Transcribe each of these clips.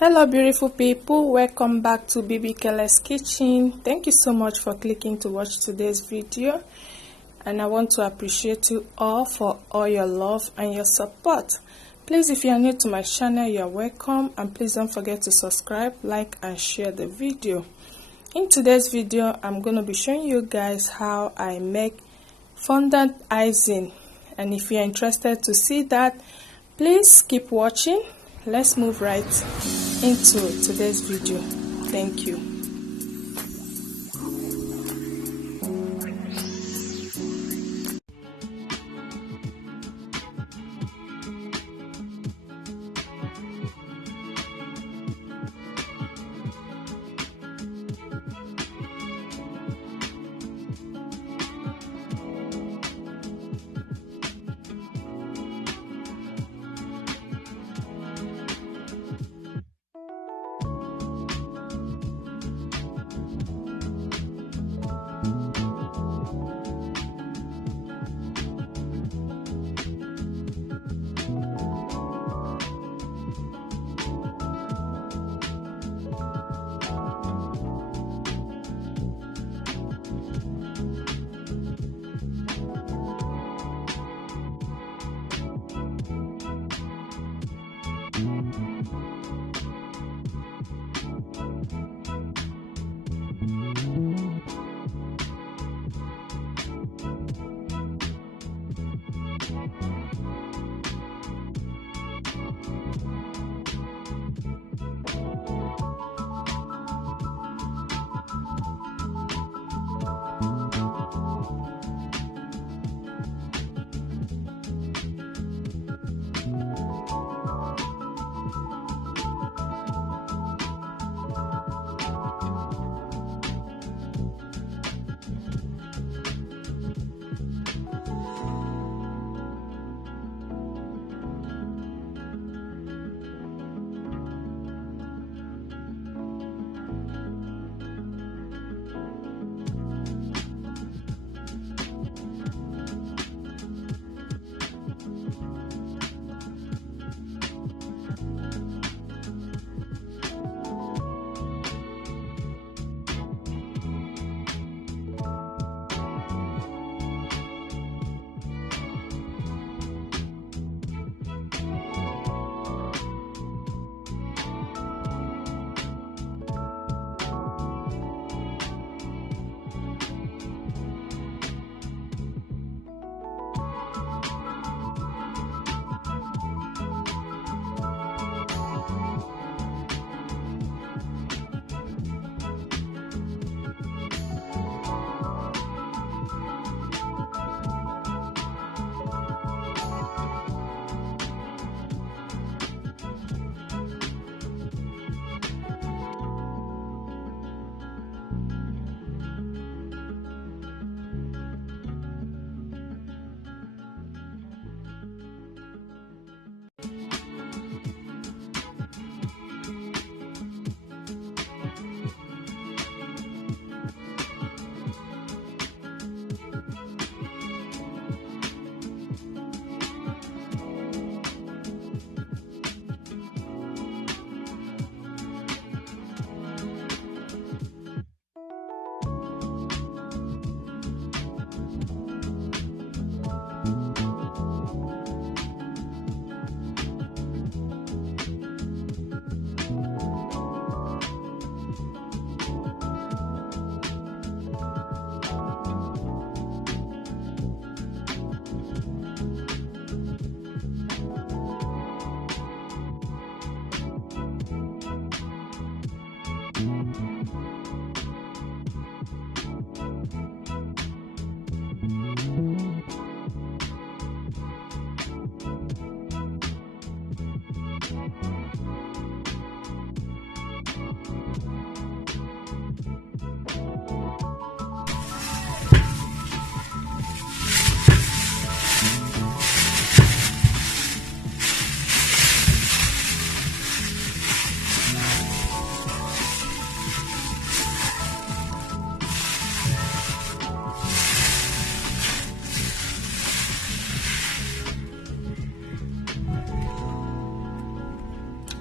Hello beautiful people, welcome back to Baby Kelly's Kitchen. Thank you so much for clicking to watch today's video, and I want to appreciate you all for all your love and your support. Please, if you are new to my channel, you are welcome, and please don't forget to subscribe, like and share the video. In today's video, I'm going to be showing you guys how I make fondant icing, and if you're interested to see that, please keep watching. Let's move right into today's video. Thank you.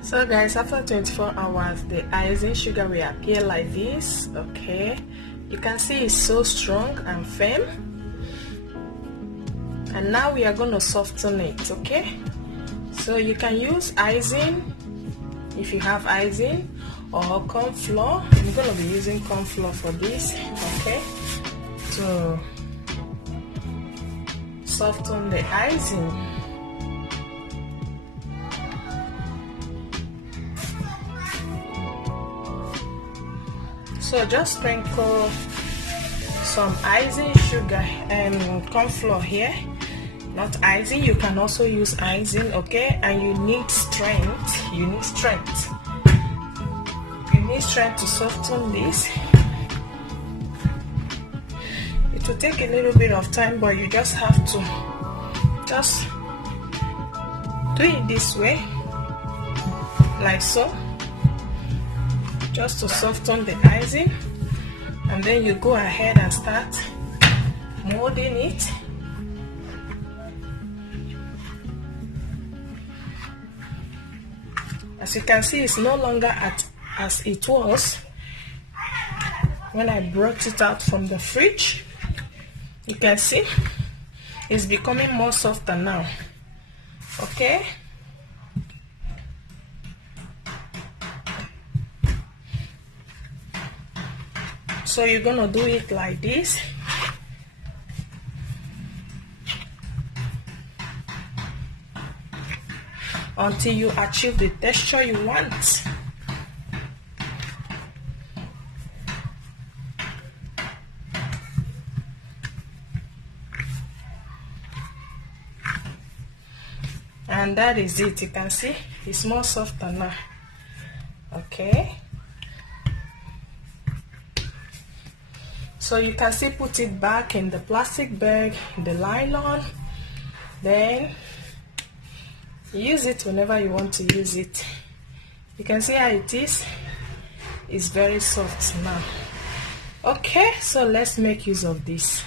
So guys, after 24 hours the icing sugar will appear like this. Okay, you can see it's so strong and firm, and now we are going to soften it. Okay, so you can use icing if you have icing, or corn flour. I'm going to be using corn flour for this, okay, to soften the icing. So just sprinkle some icing sugar and corn flour here, not icing. You can also use icing, okay? And you need strength. You need strength to soften this. It will take a little bit of time, but you just have to just do it this way, like so, just to soften the icing, and then you go ahead and start molding it. As you can see, it's no longer as it was when I brought it out from the fridge. You can see it's becoming more softer now. Okay, so you're gonna do it like this. Until you achieve the texture you want. And that is it. You can see it's more softer now. Okay, so you can still put it back in the plastic bag, the nylon, then use it whenever you want to use it. You can see how it is. It's very soft now. Okay, so let's make use of this.